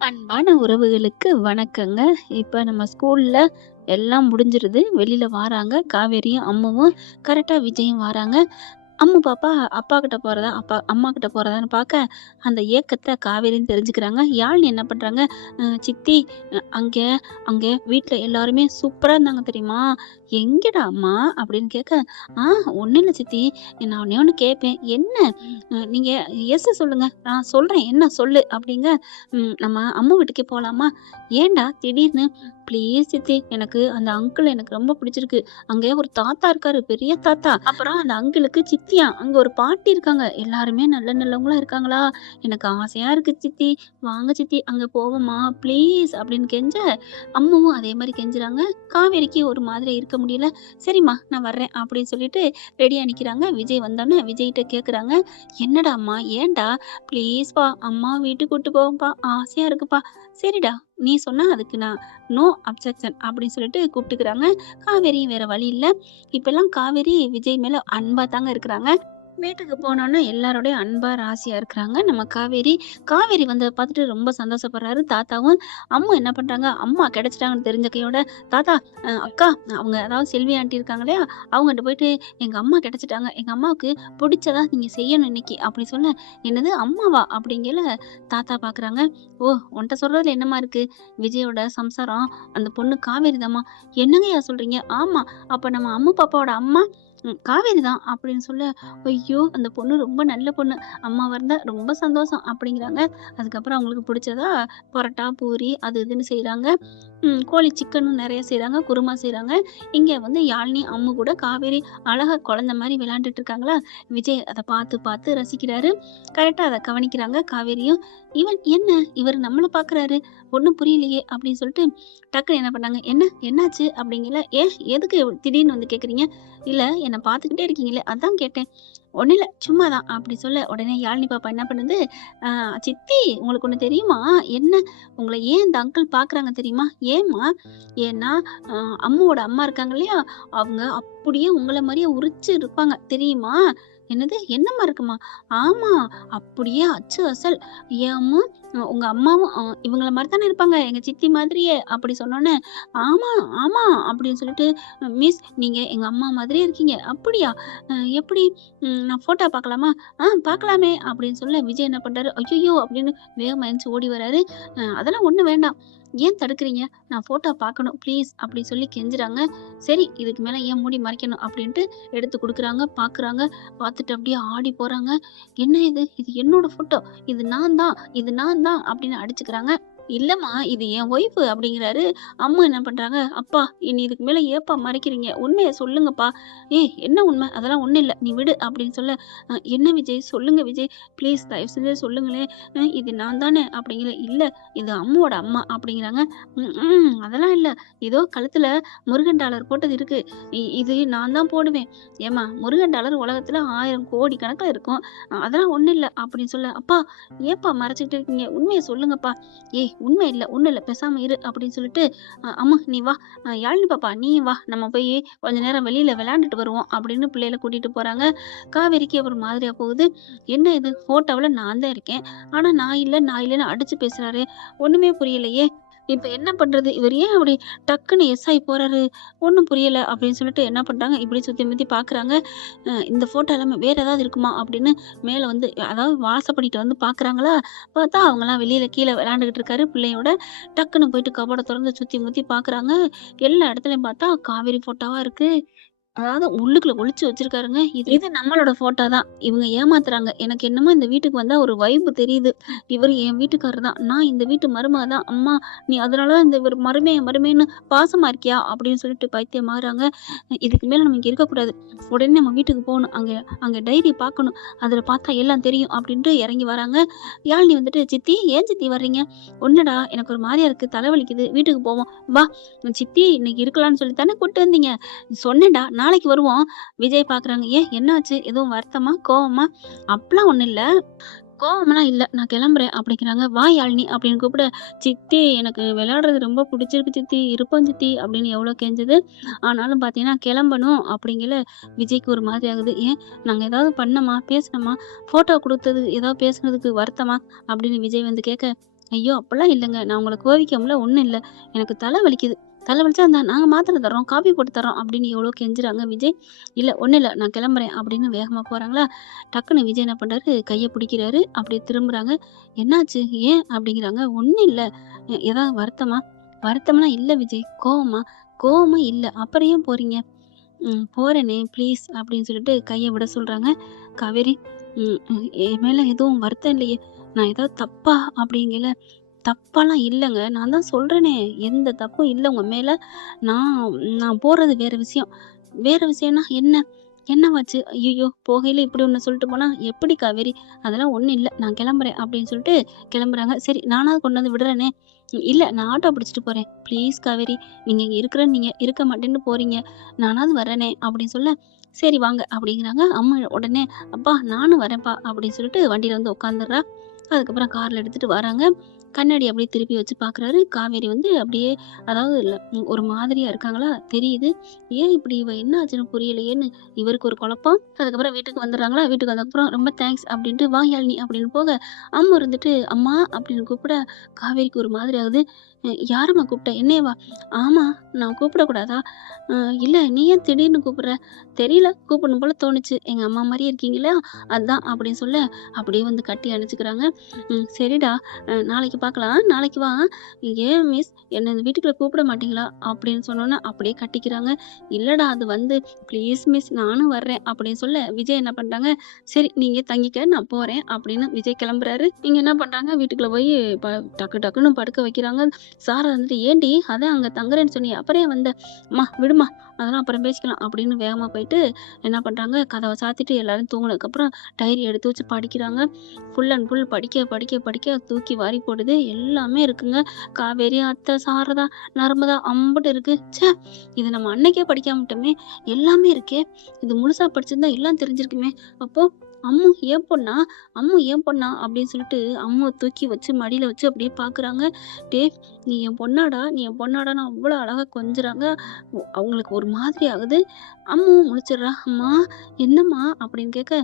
அன்பான உறவுகளுக்கு வணக்கங்க. இப்ப நம்ம ஸ்கூல்ல எல்லாம் முடிஞ்சிருது. வெளியில வாராங்க. காவேரியும், அம்முவும் கரெக்ட்டா விஜயும் வாராங்க. அம்மு பாப்பா அப்பா கிட்ட போறதா, அம்மா கிட்ட போறதான்னு பாக்க, அந்த ஏக்கத்த காவேரின்னு தெரிஞ்சுக்கிறாங்க. யாழினி என்ன பண்றாங்க, சித்தி அங்க அங்க வீட்ல எல்லாருமே சூப்பரா இருந்தாங்க தெரியுமா? எங்கடா அம்மா? அப்படின்னு கேட்க, "ஆ ஒண்ணும் இல்ல சித்தி. நான் ஒண்ணே ஒண்ணு கேட்பேன். என்ன? நீங்க எஸ் சொல்லுங்க. நான் சொல்றேன். என்ன சொல்லு?" அப்படிங்க. நம்ம அம்மு வீட்டுக்கே போலாமா?" "ஏன்டா திடீர்னு?" "ப்ளீஸ் சித்தி. எனக்கு அந்த அங்கிள் எனக்கு ரொம்ப பிடிச்சிருக்கு. அங்க ஒரு தாத்தா இருக்காரு. பெரிய தாத்தா. அப்புறம் அந்த அங்கிளுக்கு சித்தியாம். அங்க ஒரு பாட்டி இருக்காங்க. எல்லாருமே நல்ல நல்லவங்களா இருக்காங்களா? எனக்கு ஆசையா இருக்கு சித்தி. வாங்க சித்தி அங்க போவோமா? ப்ளீஸ்" அப்படின்னு கெஞ்ச, அம்முவும் அதே மாரி கெஞ்சுறாங்க. காவேரிக்கு ஒரு மாதிரி இருக்க முடியல. "சரிம்மா நான் வர்றேன்" அப்படின்னு சொல்லிட்டு ரெடியா நிக்கிறாங்க. விஜய் வந்தோனே விஜய்ட்ட கேட்குறாங்க, "என்னடா அம்மா? ஏன்டா? ப்ளீஸ்ப்பா அம்மா வீட்டுக்கு கூட்டு போங்கப்பா. ஆசையா இருக்குப்பா." "சரிடா நீ சொன்னா அதுக்கு நான் நோ அப்ஜெக்ஷன்" அப்படின்னு சொல்லிட்டு கூப்பிட்டுக்கிறாங்க. காவேரியும் வேற வழி இல்ல. இப்பல்லாம் காவேரி விஜய் மேல அன்பா தாங்க இருக்கிறாங்க. வீட்டுக்கு போனோனே எல்லாரோடையும் அன்பா ராசியா இருக்கிறாங்க நம்ம காவேரி. காவேரி வந்தத பார்த்துட்டு ரொம்ப சந்தோஷப்படுறாரு தாத்தாவும். அம்மா என்ன பண்றாங்க, அம்மா கிடைச்சிட்டாங்கன்னு தெரிஞ்ச கையோட, "தாத்தா அக்கா அவங்க அதாவது செல்வி ஆண்டி இருக்காங்க இல்லையா? அவங்ககிட்ட போயிட்டு எங்க அம்மா கிடைச்சிட்டாங்க. எங்க அம்மாவுக்கு புடிச்சதா நீங்க செய்யணும் இன்னைக்கு" அப்படி சொல்ல, "என்னது அம்மாவா?" அப்படிங்கையில தாத்தா பார்க்குறாங்க. "ஓ! உன்ட்ட சொல்றதுல என்னம்மா இருக்கு? விஜயோட சம்சாரம் அந்த பொண்ணு காவேரி தாம்மா." "என்னங்கய்யா சொல்றீங்க?" "ஆமா. அப்ப நம்ம அம்மு பாப்பாவோட அம்மா காவேரி தான்" அப்படின்னு சொல்ல, ஐயோ! அந்த பொண்ணு ரொம்ப நல்ல பொண்ணு. அம்மாவா இருந்தா ரொம்ப சந்தோஷம் அப்படிங்கிறாங்க. அதுக்கப்புறம் அவங்களுக்கு புடிச்சதா பரோட்டா, பூரி அது இதுன்னு செய்றாங்க. கோழி சிக்கனும் நெறைய செய்றாங்க. குருமா செய்றாங்க. இங்க வந்து யாழினி, அம்மு கூட காவேரி அழகா குழந்தை மாரி விளையாண்டுட்டு இருக்காங்களா, விஜய் அத பார்த்து பார்த்து ரசிக்கிறாரு. கரெக்ட்டா அத கவனிக்கிறாங்க காவேரியும். "இவன் என்ன? இவரு நம்மள பார்க்குறாரு. ஒண்ணும் புரியலையே" அப்படின்னு சொல்லிட்டு டக்குனு என்ன பண்ணாங்க, "என்ன? என்னாச்சு?" அப்படிங்கல. "ஏன் எதுக்கு திடீர்னு வந்து கேட்குறீங்க?" "இல்ல என்ன பார்த்துக்கிட்டே இருக்கீங்களே அதான் கேட்டேன்." "ஒண்ணும் இல்ல சும்மா தான்" அப்படி சொல்ல, உடனே யாழினி பாப்பா என்ன பண்ணுது, "அ சித்தி உங்களுக்கு ஒண்ணு தெரியுமா? என்ன உங்கள ஏன் இந்த அங்கிள் பார்க்குறாங்க தெரியுமா? ஏம்மா? ஏன்னா அ அம்முவோட அம்மா இருக்காங்க இல்லையா? அவங்க அப்படியே உங்கள மாரியே உரிச்சு இருப்பாங்க தெரியுமா?" "என்னது? என்னம்மா இருக்குமா?" "ஆமா. அப்படியே அச்சு அசல். என் அம்மு உங்க அம்மாவும் இவங்கள மாரி தானே இருப்பாங்க. எங்க சித்தி மாதிரியே" அப்படி சொன்னோனே, "ஆமா, ஆமா" அப்படின்னு சொல்லிட்டு, "மிஸ் நீங்க எங்க அம்மா மாதிரியே இருக்கீங்க." "அப்படியா? எப்படி? நான் ஃபோட்டோ பார்க்கலாமா?" பார்க்கலாமே" அப்படின்னு சொல்ல விஜய் என்ன பண்றாரு, "ஐய்யய்யோ!" அப்படின்னு வேகமா எந்திச்சு ஓடி வராரு. "அதெல்லாம் ஒண்ணும் வேண்டாம். ஏன் தடுக்குறீங்க? நான் ஃபோட்டோ பார்க்கணும் ப்ளீஸ்" அப்படி சொல்லி கெஞ்சுறாங்க. சரி இதுக்கு மேல ஏன் மூடி மறைக்கணும் அப்படின்ட்டு எடுத்து குடுக்குறாங்க. பார்க்குறாங்க. பார்த்துட்டு அப்படியே ஆடி போறாங்க. "என்ன இது? இது என்னோட ஃபோட்டோ. இது நான் தான்" அப்படின்னு அடிச்சுக்கிறாங்க. "இல்லம்மா, இது என் ஒய்ஃபு" அப்படிங்கிறாரு. அம்மா என்ன பண்றாங்க, "அப்பா இனி இதுக்கு மேல ஏப்பா மறைக்கிறீங்க? உண்மைய சொல்லுங்கப்பா." "ஏய் என்ன உண்மை? அதெல்லாம் ஒண்ணும் இல்ல. நீ விடு" அப்படின்னு சொல்ல, "என்ன விஜய்? சொல்லுங்க விஜய். ப்ளீஸ் தயவு செஞ்சு சொல்லுங்களேன். இது நான் தானே" அப்படிங்கிற. "இல்ல இது அம்முவோட அம்மா" அப்படிங்கிறாங்க. அதெல்லாம் இல்ல. ஏதோ கழுத்துல முருகன் டாலர் போட்டது இருக்கு. இது நான் தான் போடுவேன்." "ஏம்மா முருகன் டாலர் உலகத்துல 1000 கோடி கணக்குல இருக்கும். அதெல்லாம் ஒண்ணும் இல்ல" அப்படின்னு சொல்ல, "அப்பா ஏன்ப்பா மறைச்சுக்கிட்டு இருக்கீங்க? உண்மைய சொல்லுங்கப்பா." "ஏய் உண்மை இல்ல, ஒண்ணும் இல்ல. பேசாம இரு" அப்படின்னு சொல்லிட்டு, அம்மா நீ வா. யாழினி பாப்பா நீயும் வா. நம்ம போய் கொஞ்ச நேரம் வெளியில விளையாண்டுட்டு வருவோம்" அப்படின்னு பிள்ளைகள கூட்டிட்டு போறாங்க. காவேரிக்கு ஒரு மாதிரியா போகுது. என்ன இது ஃபோட்டோவுல நான் தான் இருக்கேன். ஆனா நான் இல்லன்னு அடிச்சு பேசுறாரே! ஒண்ணுமே புரியலையே! இப்ப என்ன பண்றது? இவரு ஏன் அப்படி டக்குன்னு எஸ் ஆயி போறாரு? ஒண்ணும் புரியல அப்படின்னு சொல்லிட்டு என்ன பண்றாங்க, இப்படி சுத்தி முத்தி பார்க்குறாங்க. இந்த ஃபோட்டோ இல்லாம வேற ஏதாவது இருக்குமா? அப்படின்னு மேல வந்து அதாவது வாசப்படிட்ட வந்து பார்க்குறாங்களா, பார்த்தா அவங்கலாம் வெளியில கீழ விளையாண்டுகிட்டு இருக்காரு பிள்ளையோட. டக்குன்னு போயிட்டு கபோர்ட தொறந்து சுத்தி முத்தி பார்க்குறாங்க. எல்லா இடத்துலயும் பார்த்தா காவேரி ஃபோட்டோவா இருக்கு. அதாவது உள்ளுக்குள்ள ஒளிச்சு வச்சிருக்காருங்க. இது நம்மளோட ஃபோட்டோ தான். இவங்க ஏமாத்துறாங்க. எனக்கு என்னமோ இந்த வீட்டுக்கு வந்தா ஒரு வைப் தெரியுது. இவரு என் வீட்டுக்காரர் தான். நான் இந்த வீட்டு மருமக தான். அம்மா நீ அதனால தான் இந்த இவரு மருமேன்னு பாசமா இருக்கியா? அப்படின்னு சொல்லிட்டு பைத்தியமாகறாங்க. இதுக்கு மேல நம்ம இங்க இருக்கக்கூடாது. உடனே நம்ம வீட்டுக்கு போகணும். அங்க அங்க டைரி பார்க்கணும். அதுல பார்த்தா எல்லாம் தெரியும் அப்படின்ட்டு இறங்கி வராங்க. யாழினி வந்துட்டு, "சித்தி ஏன் சித்தி வர்றீங்க?" "ஒண்ணுடா எனக்கு ஒரு மாரியா இருக்கு. தலை வலிக்குது. வீட்டுக்கு போவோம்." "வா சித்தி இன்னைக்கு இருக்கலாம்னு சொல்லி தானே கூட்டு வந்தீங்க." "சொன்னேன்டா நாளைக்கு வருவோம்." விஜய் பார்க்குறாங்க. "ஏன் என்னாச்சு? எதுவும் வருத்தமா? கோவமா?" "அப்பலாம் ஒண்ணும் இல்ல. கோவம்லாம் இல்ல. நான் கிளம்புறேன்." அப்படிங்கிறாங்க. "வா யாழினி" அப்படின்னு கூப்பிட, "சித்தி எனக்கு விளையாடுறது ரொம்ப புடிச்சிருக்கு சித்தி. இருப்போம் சித்தி" அப்படின்னு எவ்வளோ கெஞ்சுது. ஆனாலும் பார்த்தீங்கன்னா, கிளம்பணும் அப்படிங்கையில விஜய்க்கு ஒரு மாதிரி ஆகுது. "ஏன் நாங்க ஏதாவது பண்ணோமா? பேசுனோமா? ஃபோட்டோ குடுத்தது ஏதாவது பேசுனதுக்கு வருத்தமா?" அப்படின்னு விஜய் வந்து கேட்க, ஐயோ! அப்பலாம் இல்லங்க. நான் உங்கள கோவிக்காமல ஒண்ணும் இல்ல. எனக்கு தல வலிக்குது. தல வலிச்சா இந்தா நாங்க மாத்திரை தர்றோம், காஃபி போட்டு தர்றோம் அப்படின்னு எவ்வளோ கெஞ்சுறாங்க விஜய். இல்ல ஒண்ணும் இல்ல நான் கிளம்புறேன் அப்படின்னு வேகமா போறாங்களா, டக்குனு விஜய் என்ன பண்றாரு, கைய பிடிக்கிறாரு. அப்படியே திரும்புறாங்க. என்னாச்சு? ஏன்? அப்படிங்கிறாங்க. ஒண்ணும் இல்ல. ஏதாவது வருத்தமா? வருத்தம்லாம் இல்ல விஜய். கோவமா? கோவமும் இல்ல. அப்புறம் ஏன் போறீங்க? போறேனே ப்ளீஸ் அப்படின்னு சொல்லிட்டு கைய விட சொல்றாங்க. காவேரி என் மேல எதுவும் வருத்தம் இல்லையே? நான் ஏதாவது தப்பா? அப்படிங்கல. தப்பாலாம் இல்லங்க. நான் தான் சொல்றேனே, எந்த தப்பும் இல்ல உங்க மேல. நான் நான் போறது வேற விஷயம். வேற விஷயம்னா என்ன? என்னவாச்சு? ஐய்யய்யோ! போகையில இப்படி ஒண்ணு சொல்லிட்டு போனா, எப்படி காவேரி? அதெல்லாம் ஒண்ணும் இல்ல. நான் கிளம்புறேன் அப்படின்னு சொல்லிட்டு கிளம்புறாங்க. சரி நானாவது கொண்டு வந்து விடுறேனே. இல்ல நான் ஆட்டோ பிடிச்சுட்டு போறேன். ப்ளீஸ் காவேரி. நீங்க இங்க இருக்கிறேன்னு நீங்க இருக்க மாட்டேன்னு போறீங்க. நானாவது வரேனே அப்படின்னு சொல்ல, சரி வாங்க அப்படிங்கிறாங்க. அம்மா உடனே, அப்பா நானும் வரேன்ப்பா அப்படின்னு சொல்லிட்டு வண்டியில வந்து உட்காந்துர்றா. அதுக்கப்புறம் கார்ல எடுத்துட்டு வராங்க. கண்ணாடி அப்படியே திருப்பி வச்சு பார்க்குறாரு. காவேரி வந்து அப்படியே அதாவது ஒரு மாதிரியா இருக்காங்களா தெரியுது. ஏன் இப்படி இவ என்ன ஆச்சுன்னு புரியலையேன்னு இவருக்கு ஒரு குழப்பம். அதுக்கப்புறம் வீட்டுக்கு வந்துடுறாங்களா, வீட்டுக்கு வந்ததுக்கப்புறம் ரொம்ப தேங்க்ஸ் அப்படின்ட்டு வா யாழினி அப்படின்னு போக, அம்மா இருந்துட்டு அம்மா அப்படின்னு கூப்பிட காவேரிக்கு ஒரு மாதிரி ஆகுது. யாரம்மா கூப்பிட்ட? என்னையவா? ஆமா நான் கூப்பிடக்கூடாதா? அ இல்ல நீ ஏன் திடீர்னு கூப்பிடுற? தெரியல கூப்பிடணும் போல தோணுச்சு. எங்க அம்மா மாரியே இருக்கீங்களா? அதான் அப்படின்னு சொல்ல அப்படியே வந்து கட்டி அணைச்சுக்கிறாங்க. சரிடா நாளைக்கு பார்க்கலாம். நாளைக்கு வா. ஏன் மிஸ் என்ன இந்த வீட்டுக்குள்ள கூப்பிட மாட்டீங்களா? அப்படின்னு சொன்னோனே அப்படியே கட்டிக்கிறாங்க. இல்லடா அது வந்து ப்ளீஸ் மிஸ் நானும் வர்றேன் அப்படின்னு சொல்ல, விஜய் என்ன பண்றாங்க, சரி நீங்க தங்கிக்க நான் போறேன் அப்படின்னு விஜய் கிளம்புறாரு. இங்க என்ன பண்றாங்க, வீட்டுக்குள்ள போய் ப டக்கு டக்குன்னு படுக்க வைக்கிறாங்க. சாரா வந்துட்டு ஏன்டி அதான் அங்க தங்குறேன்னு சொன்னியே அப்புறம் ஏன் வந்த? அம்மா விடும்மா அதெல்லாம் அப்புறம் பேசிக்கலாம் அப்படின்னு வேகமா போயிட்டு என்ன பண்றாங்க, கதவ சாத்திட்டு எல்லாரும் தூங்குனதுக்கப்புறம் டைரி எடுத்து வச்சு படிக்கிறாங்க. ஃபுல் அண்ட் ஃபுல் படிக்க படிக்க படிக்க தூக்கி வாரி போடுது. எல்லாமே இருக்குங்க. காவேரி, அத்தை, சாரதா, நர்மதா அம்புட்டு இருக்கு. ச்சே! இது நம்ம அன்னைக்கே படிக்காம விட்டோமே! எல்லாமே இருக்கே! இது முழுசா படிச்சிருந்தா எல்லாம் தெரிஞ்சிருக்குமே! அப்போ அம்மு ஏன் பொண்ணா? அம்மு ஏன் பொண்ணா? அப்படின்னு சொல்லிட்டு அம்முவ தூக்கி வச்சு மடியில வச்சு அப்படியே பார்க்குறாங்க. டேய்! நீ என் பொண்ணாடா! நீ என் பொண்ணாடான்னு அவ்வளோ அழகா கொஞ்சுறாங்க. அவங்களுக்கு ஒரு மாதிரி ஆகுது. அம்முவும் முழிச்சிடுறா. அம்மா என்னம்மா? அப்படின்னு கேட்க,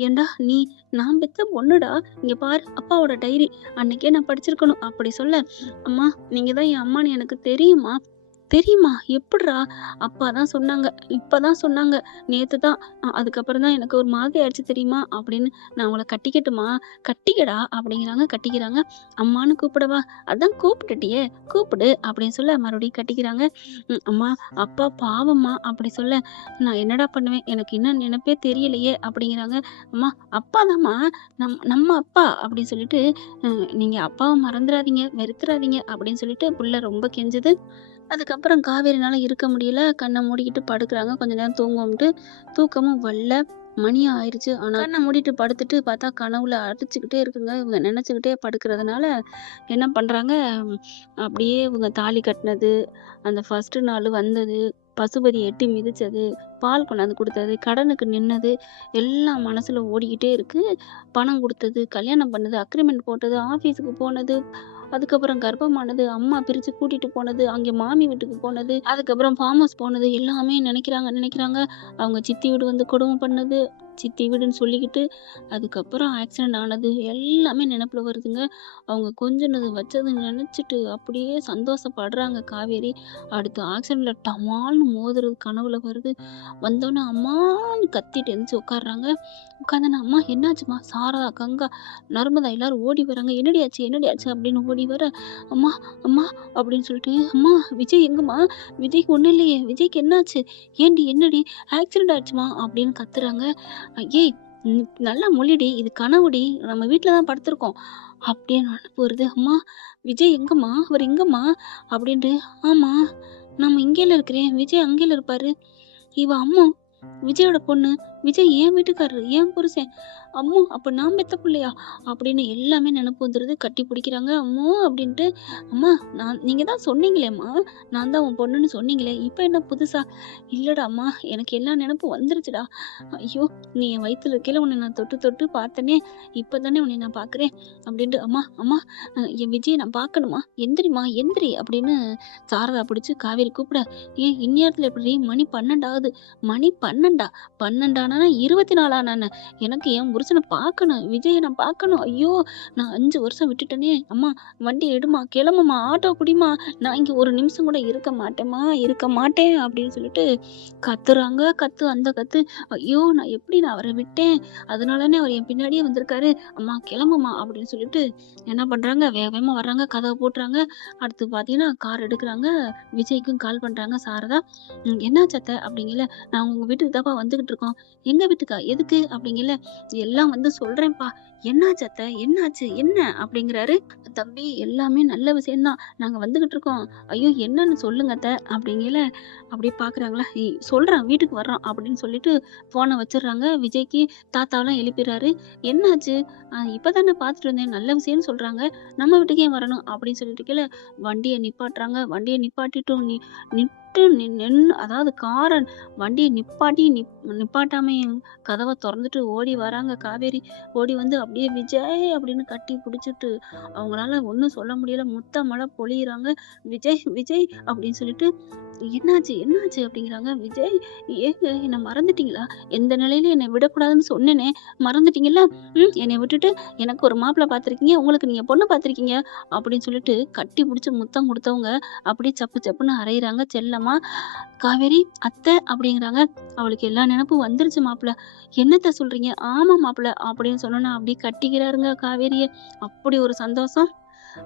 ஏன்டா நீ நான் பெத்த பொண்ணுடா. இங்க பாரு அப்பாவோட டைரி. அன்னைக்கே நான் படிச்சிருக்கணும். அப்படி சொல்ல, அம்மா நீங்க தான் என் அம்மான்னு எனக்கு தெரியும்மா. தெரியுமா? எப்புட்றா? அப்பா தான் சொன்னாங்க. இப்பதான் சொன்னாங்க. நேத்து தான். அதுக்கப்புறம் தான் எனக்கு ஒரு மாதிரி ஆயிடுச்சு தெரியுமா? அப்படின்னு நான் உங்கள கட்டிக்கட்டுமா? கட்டிக்கடா அப்படிங்கிறாங்க. கட்டிக்கிறாங்க. அம்மான்னு கூப்பிடவா? அதான் கூப்பிட்டுட்டியே! கூப்பிடு அப்படின்னு சொல்ல மறுபடியும் கட்டிக்கிறாங்க. அம்மா அப்பா பாவம்மா அப்படி சொல்ல, நான் என்னடா பண்ணுவேன்? எனக்கு இன்னும் நினைப்பே தெரியலையே அப்படிங்கிறாங்க. அம்மா அப்பா தாம்மா. நம்ம அப்பா அப்படின்னு சொல்லிட்டு, நீங்க அப்பாவ மறந்துறாதீங்க, வெறுத்துறாதீங்க அப்படின்னு சொல்லிட்டு புள்ள ரொம்ப கெஞ்சுது. அதுக்கப்புறம் காவேரினால இருக்க முடியல. கண்ண மூடிக்கிட்டு படுக்குறாங்க. கொஞ்ச நேரம் தூங்குவோம்ட்டு, தூக்கமும் வரல. மணி ஆயிருச்சு. ஆனா கண்ண மூடிட்டு படுத்துட்டு பார்த்தா கனவுல அடிச்சுக்கிட்டே இருக்குங்க. இவங்க நெனச்சுக்கிட்டே படுக்கிறதுனால என்ன பண்றாங்க, அப்படியே இவங்க தாலி கட்டுனது, அந்த ஃபர்ஸ்ட்டு நாளு வந்தது, பசுபதி எட்டி மிதிச்சது, பால் கொண்டாந்து குடுத்தது, கடனுக்கு நின்னது, எல்லாம் மனசுல ஓடிக்கிட்டே இருக்கு. பணம் குடுத்தது, கல்யாணம் பண்ணது, அக்ரிமெண்ட் போட்டது, ஆஃபீஸுக்கு போனது, அதுக்கப்புறம் கர்ப்பமானது, அம்மா பிரிச்சு கூட்டிட்டு போனது, அங்கே மாமி வீட்டுக்கு போனது, அதுக்கப்புறம் ஃபார்ம் ஹவுஸ் போனது எல்லாமே நினைக்கிறாங்க. அவங்க சித்தி வீடு வந்து கொடும பண்ணது, சித்தி வீடுன்னு சொல்லிக்கிட்டு, அதுக்கப்புறம் ஆக்சிடென்ட் ஆனது எல்லாமே நெனப்புல வருதுங்க. அவங்க கொஞ்சுனது வச்சது நெனச்சுட்டு அப்படியே சந்தோஷப்படுறாங்க காவேரி. அடுத்து ஆக்சிடென்ட்ல டமால்னு மோதுறது கனவுல வருது. வந்தோனே அம்மான்னு கத்திட்டு எந்திரிச்சு உட்கார்றாங்க. உட்காந்தோனே, "அம்மா என்னாச்சும்மா?" சாரதா, கங்கா, நர்மதா எல்லாரும் ஓடி வராங்க. "என்னடி ஆச்சு? என்னடி ஆச்சு?" அப்படின்னு ஓடி வர, "அம்மா, அம்மா" அப்படின்னு சொல்லிட்டு, "அம்மா விஜய் எங்கம்மா? விஜய்க்கு ஒண்ணும் இல்லையே! விஜய்க்கு என்னாச்சு? ஏன்டி என்னடி? ஆக்சிடென்ட் ஆயிடுச்சும்மா" அப்படின்னு கத்துறாங்க. "ஏய் நல்லா முழிடி. இது கனவுடி. நம்ம வீட்ல தான் படுத்துருக்கோம்." அப்படின்னு நெனப்பு வருது. "அம்மா விஜய் எங்கம்மா? அவரு எங்கம்மா?" அப்படின்ட்டு, "ஆமா நம்ம இங்கேல இருக்கிறேன். விஜய் அங்கேல இருப்பாரு." இவ அம்மு விஜயோட பொண்ணு. விஜய் என் வீட்டுக்காரரு, என் புருஷன். அம்மு! அப்ப நான் பெத்த புள்ளையா? அப்படின்னு எல்லாமே நெனப்பு வந்துருது. கட்டி பிடிக்கிறாங்க. அம்மு! அப்படின்ட்டு, அம்மா நீங்க தான் சொன்னீங்களேம்மா, நான் தான் உன் பொண்ணுன்னு சொன்னீங்களே, இப்ப என்ன புதுசா? இல்லடா அம்மா, எனக்கு எல்லா நெனப்பும் வந்துருச்சுடா. ஐயோ! நீ என் வயித்துல இருக்கையில உன்ன நான் தொட்டு தொட்டு பார்த்தேனே, இப்ப தானே உன்னைய நான் பார்க்குறேன். அப்படின்ட்டு, அம்மா, அம்மா என் விஜய நான் பார்க்கணுமா? எந்திரிம்மா, எந்திரி அப்படின்னு சாரதா பிடிச்சு காவேரி கூப்பிட, ஏய் இந்நேரத்துல எப்புட்ரி? மணி 12 ஆகுது. மணி 12ஆ? 12ஆனா ஆனானா 24 ஆனானே. எனக்கு என் புருஷன பார்க்கணும். விஜய நான் பார்க்கணும். ஐயோ! நான் 5 வருஷம் விட்டுட்டேனே! அம்மா வண்டி எடும்மா, கிளம்பும்மா, ஆட்டோ புடிம்மா. நான் இங்க ஒரு நிமிஷம் கூட இருக்க மாட்டேம்மா, இருக்க மாட்டேன் அப்படின்னு சொல்லிட்டு கத்துறாங்க. அந்த கத்து. ஐயோ! நான் அவர விட்டேன். அதனாலனே அவர் என் பின்னாடியே வந்திருக்காரு. அம்மா கிளம்பும்மா அப்படின்னு சொல்லிட்டு என்ன பண்றாங்க, வேக வேகமா வர்றாங்க. கதவ பூட்டுறாங்க. அடுத்து பார்த்தீங்கன்னா, கார் எடுக்குறாங்க. விஜய்க்கும் கால் பண்றாங்க சாரதா. என்னாச்சு அத்த? அப்படிங்கல. நான் உங்க வீட்டுக்கு தான்ப்பா வந்துகிட்டு இருக்கோம். எங்க வீட்டுக்கா? எதுக்கு? அப்படிங்கல. எல்லாம் வந்து சொல்றேன்ப்பா. என்னாச்சு அத்த? என்னாச்சு? என்ன? அப்படிங்கிறாரு. தம்பி எல்லாமே நல்ல விஷயம் தான். நாங்க வந்துகிட்டு இருக்கோம். ஐயோ! என்னன்னு சொல்லுங்க அத்த. அப்படிங்கல. அப்படியே பார்க்குறாங்களா, சொல்றேன் வீட்டுக்கு வர்றோம் அப்படின்னு சொல்லிட்டு ஃபோன வச்சுடுறாங்க. விஜய்க்கு தாத்தாவெல்லாம் எழுப்பிறாரு. என்னாச்சு? இப்பதானே பார்த்துட்டு வந்தேன். நல்ல விஷயம்னு சொல்றாங்க. நம்ம வீட்டுக்கு ஏன் வரணும்? அப்படின்னு சொல்லிட்டு கீழ வண்டிய நிப்பாட்டுறாங்க. வண்டிய நிப்பாட்டிட்டும் நின்னு அதாவது வண்டிய நிப்பாட்டாமயே கதவ தொறந்துட்டு ஓடி வராங்க காவேரி. ஓடி வந்து அப்படியே விஜய் அப்படின்னு கட்டி பிடிச்சுட்டு அவங்களால ஒண்ணும் சொல்ல முடியல. முத்த மழை பொழியிறாங்க. விஜய் விஜய் அப்படின்னு சொல்லிட்டு என்னாச்சு என்னாச்சு அப்படிங்கிறாங்க. விஜய் ஏங்க என்ன மறந்துட்டீங்களா? எந்த நிலையிலும் என்னை விடக்கூடாதுன்னு சொன்னேனே மறந்துட்டீங்கல்ல? என்னை விட்டுட்டு எனக்கு ஒரு மாப்பிள்ளை பார்த்துருக்கீங்க. உங்களுக்கு நீங்க பொண்ணு பார்த்துருக்கீங்க அப்படின்னு சொல்லிட்டு கட்டி பிடிச்சு முத்தம் கொடுத்தவங்க அப்படியே சப்பு சப்புன்னு அரையிறாங்க செல்லமா. காவேரி அத்தை அப்படிங்கிறாங்க. அவளுக்கு எல்லா நினைப்பும் வந்துருச்சு மாப்பிள்ள. என்னத்த சொல்றீங்க? ஆமா மாப்பிள்ள அப்படின்னு சொன்னோன்னா அப்படியே கட்டிக்கிறாருங்க காவேரிய. அப்படி ஒரு சந்தோஷம்.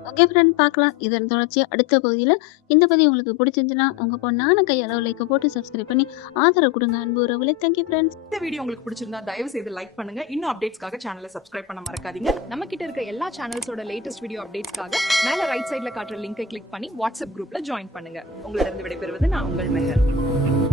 ஓகே ஃப்ரெண்ட் பார்க்கலாம். இதன் தொடர்ச்சியா அடுத்த பகுதியில. இந்த பதிவு உங்களுக்கு பிடிச்சிருந்துச்சுன்னா உங்க பொண்ணான கையால லைக்க போட்டு சப்ஸ்கிரைப் பண்ணி ஆதரவு கொடுங்க அன்பு உறவுகளே. Thank you friends. இந்த வீடியோ உங்களுக்கு பிடிச்சிருந்தா தயவு செய்து லைக் பண்ணுங்க. இன்னும் அப்டேட்ஸ்க்காக சேனலை சப்ஸ்கிரைப் பண்ண மறக்காதீங்க. நம்ம கிட்ட இருக்க எல்லா சேனல்ஸோட லேட்டஸ்ட் வீடியோ அப்டேட்ஸ்க்காக மேல ரைட் சைடுல காட்டுற லிங்கை கிளிக் பண்ணி வாட்ஸ்அப் குரூப்ல ஜாயின் பண்ணுங்க. உங்களிடம் விடைபெறுவது நான் உங்கள் மெஹர்.